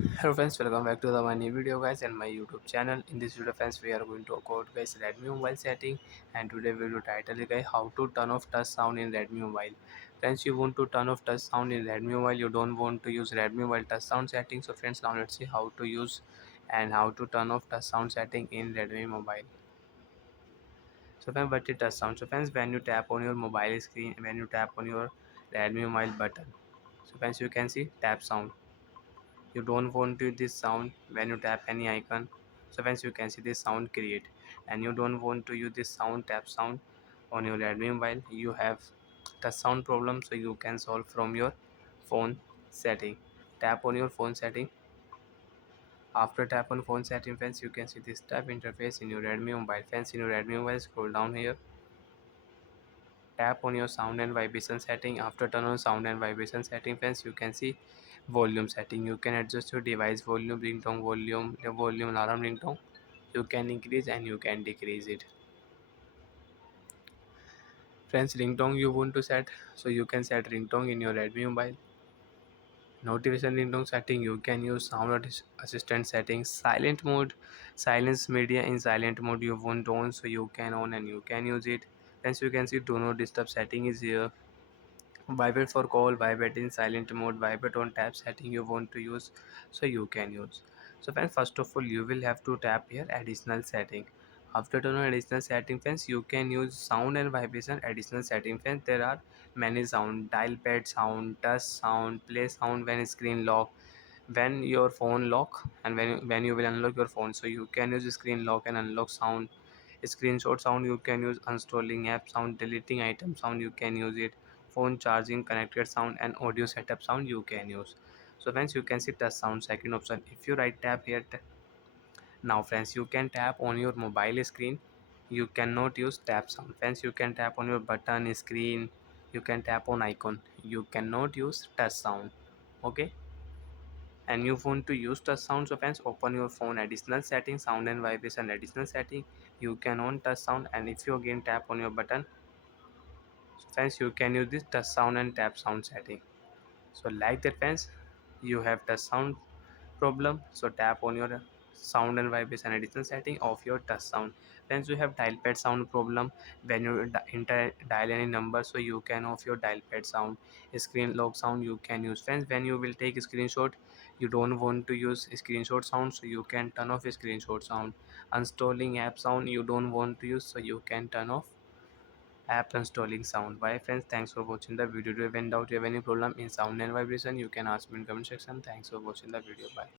Hello friends, welcome back to my new video guys and my YouTube channel. In this video friends, we are going to talk about guys Redmi mobile setting, and today video title is guys how to turn off touch sound in Redmi mobile. Friends, you want to turn off touch sound in Redmi mobile, you don't want to use Redmi mobile touch sound setting. So friends, now let's see how to use and how to turn off touch sound setting in Redmi mobile. So friends, what is touch sound? So friends, when you tap on your mobile screen, when you tap on your Redmi mobile button, so friends, you can see tap sound. You don't want to this sound when you tap any icon, so friends you can see this sound create, and you don't want to use this sound tap sound on your Redmi mobile. You have the sound problem, so you can solve from your phone setting. Tap on your phone setting. After tap on phone setting friends, you can see this tab interface in your Redmi mobile. Friends, in your Redmi mobile, scroll down here, tap on your sound and vibration setting. After turn on sound and vibration setting friends, you can see volume setting. You can adjust your device volume, ringtone volume, the volume alarm ringtone. You can increase and you can decrease it. Friends, ringtone you want to set, so you can set ringtone in your Redmi mobile. Notification ringtone setting, you can use sound assistant settings. Silent mode, silence media in silent mode you want on, so you can on and you can use it. Friends, you can see do not disturb setting is here. Vibrate for call, vibrate in silent mode, vibrate on tap setting you want to use, so you can use. So friends, first of all you will have to tap here additional setting. After turn on additional setting friends, you can use sound and vibration additional setting. Friends, there are many sound: dial pad sound, touch sound, play sound when screen lock, when your phone lock, and when you will unlock your phone, so you can use screen lock and unlock sound. Screenshot sound you can use, uninstalling app sound, deleting item sound you can use it, phone charging connected sound, and audio setup sound you can use. So friends, you can see touch sound second option. If you right tap here, now friends you can tap on your mobile screen. You cannot use tap sound. Friends, you can tap on your button screen, you can tap on icon, you cannot use touch sound. Okay, and you want to use touch sound, so friends open your phone additional setting, sound and vibration additional setting. You can on touch sound, and if you again tap on your button, so friends you can use this touch sound and tap sound setting. So like that friends, you have touch sound problem, so tap on your sound and vibration additional setting of your touch sound. Friends, you have dial pad sound problem. When you dial any number, so you can off your dial pad sound. Screen lock sound you can use. Friends, when you will take screenshot, you don't want to use screenshot sound, so you can turn off screenshot sound. Installing app sound you don't want to use, so you can turn off app installing sound. Bye friends, thanks for watching the video. If in doubt you have any problem in sound and vibration, you can ask me in comment section. Thanks for watching the video. Bye.